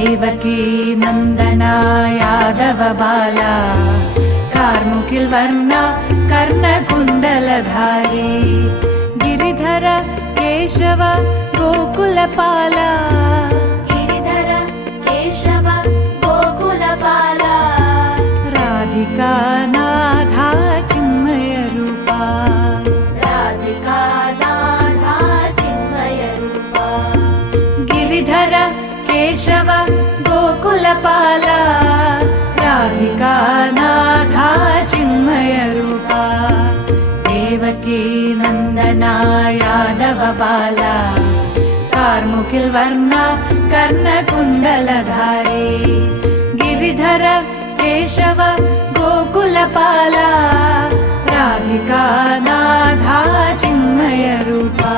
देवकी नंदना यादव बाला कार्मुकिल वर्णा कर्णकुण्डलधारी गिरिधर केशव गोकुलपाला गिरिधर केशव गोकुलपाला राधिका नाथा चिन्मय रूपा राधिका नाथा चिन्मय रूपा गिरिधर केशव गोकुलपाला राधिका नाथा चिन्मय रूपा देवकी नंदना यादव बाला कार्मुकिल वर्णा कर्णकुण्डलधारी गिरिधर केशव गोकुलपाला राधिका नाथा चिन्मय रूपा।